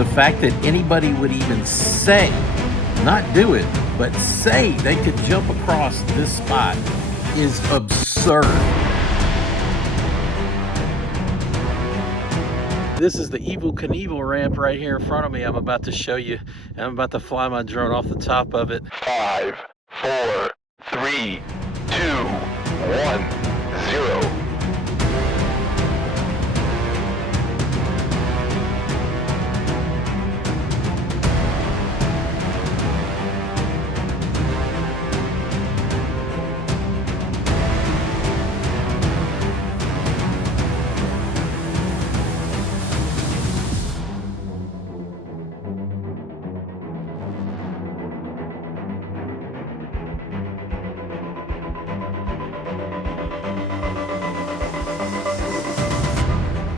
The fact that anybody would even say, not do it, but say they could jump across this spot is absurd. This is the Evel Knievel ramp right here in front of me. I'm about to show you. I'm about to fly my drone off the top of it. 5, 4, 3, 2, 1, 0.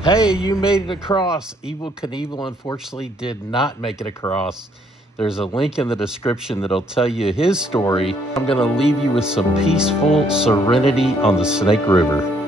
Hey, you made it across. Evel Knievel unfortunately did not make it across. There's a link in the description that'll tell you his story. I'm going to leave you with some peaceful serenity on the Snake River.